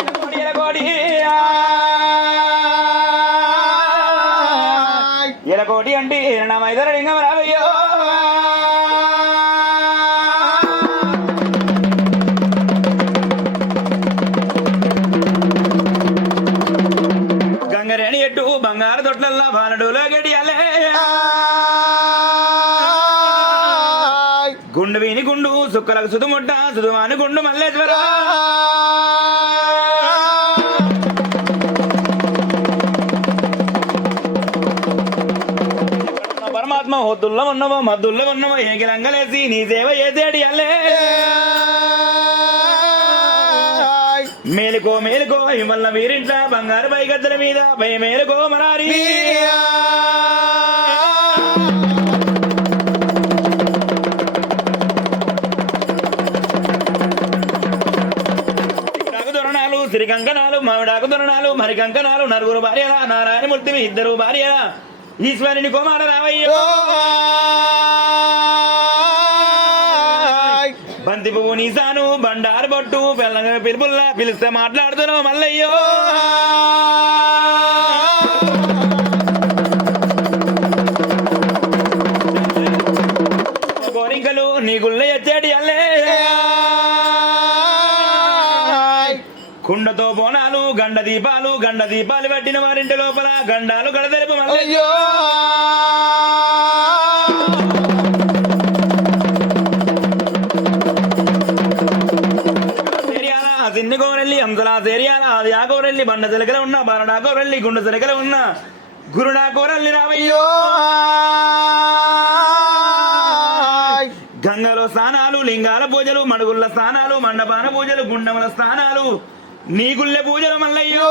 ఎలగోడి, ఎలగోడి, ఆ. ఎలకోటి అంటే నా మైదర లింగం రావయ్యో ఎట్టు బంగారు తొట్లల్లా బాలడులో గడియాలే. గుండు వీని గుండు సుక్కలకు సుతుముట్ట సుతుమాని గుండు మల్లేశ్వర. పరమాత్మ హొద్దుల్లో ఉన్నవో మద్దుల్లో ఉన్నవో ఏగిలంగలేసి నీ సేవ చేసేడి అల్లే మేలుకో మేలుకో ఇవల్ల వీరింట్ల బంగారు పైగద్దల మీద. భయ మేలుకో మరారి. దొరణాలు సిరికంకణాలు మామిడాకు దొరణాలు మరి కంకణాలు నలుగురు భార్యల నారాయణమూర్తివి ఇద్దరు భార్యల. ఈశ్వరుని కుమార రావయ్యో. బంతి పువ్వు నీసాను బండారు బొట్టు పిల్ల పిలుపుల్లా పిలిస్తే మాట్లాడుతున్నావు మల్లయ్యో. కోరింకలు నీ గుళ్ళ ఎచ్చేటి అల్లే. కుండతో బోనాలు గండ దీపాలు గండ దీపాలు పెట్టిన వారింటి లోపల గండాలు గడతెలుపు మల్లయ్యో. సేరియాల సిన్ని గోరెల్లి అంతలా సేరియాల అది ఆ గోరెల్లి బండ చిలకల ఉన్న బారడా గోరెల్లి గుండె చిలకల ఉన్న గురుడా గోరెల్లి రావయ్యో గంగలో స్నానాలు లింగాల పూజలు మడుగుల స్నానాలు మండపాన పూజలు గుండముల స్నానాలు నీ గుళ్ళె పూజలు మల్లయ్యో!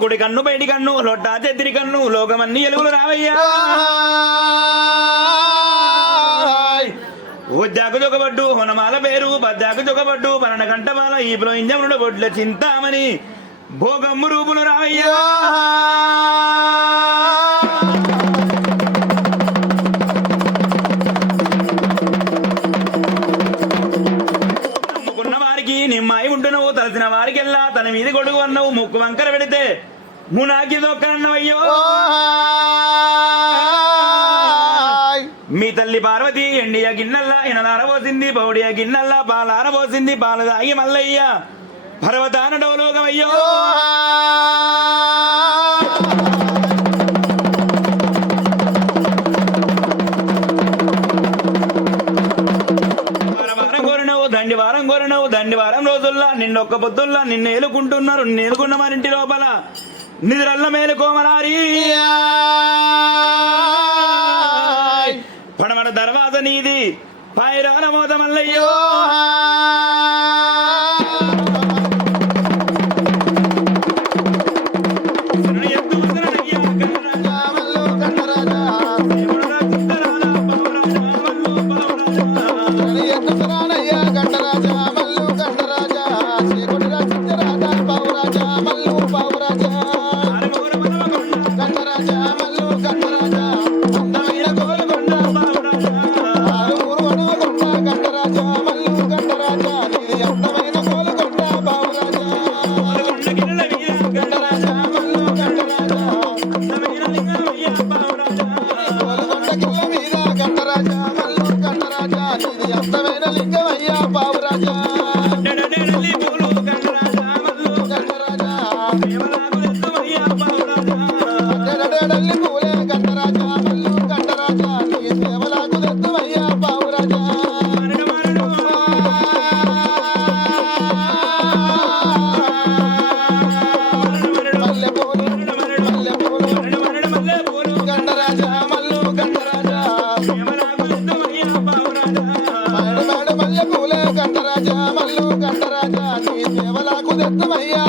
ఎన్ని కన్ను గుడి కన్ను బయటి కన్ను లొట్టా చెద్దిరి కన్ను లోకమన్ని ఎలుగులు రావయ్యా. ఉద్యాకు జొగబడ్డు హొనమాల పేరు బద్యాకు జొగబడ్డు పరణ కంటమాల ఈపులో ఇంజముడు బొడ్ల చింతామణి భోగమ్ము రూపులు రావయ్యా. నిమ్మాయి ఉంటున్నావు తలసిన వారికెల్లా తన మీద గొడుగు అన్నావు ముక్కు వంకర పెడితే మునాకి దొక్కనన్నవయ్యో మీ తల్లి పార్వతి ఎండియ గిన్నెల్లా ఇనలార పోసింది పౌడియ గిన్నెల్లా పాలార పోసింది పాలు తాగి మల్లయ్య. పర్వతాన డోలోకమయ్యో. వారం కోరినవు దండి వారం రోజుల్లా నిన్నొక్క పొద్దుల్లా నిన్ను ఏలుకుంటున్నారు నిన్ను ఏలుకున్న వారింటి లోపల. నిద్రల్ల మేలుకోమరారి పడమడ దర్వాజ నీది పైరాల మోదమల్లయ్యో. గంటరాజా నీ సేవలకు దత్తమయ్యా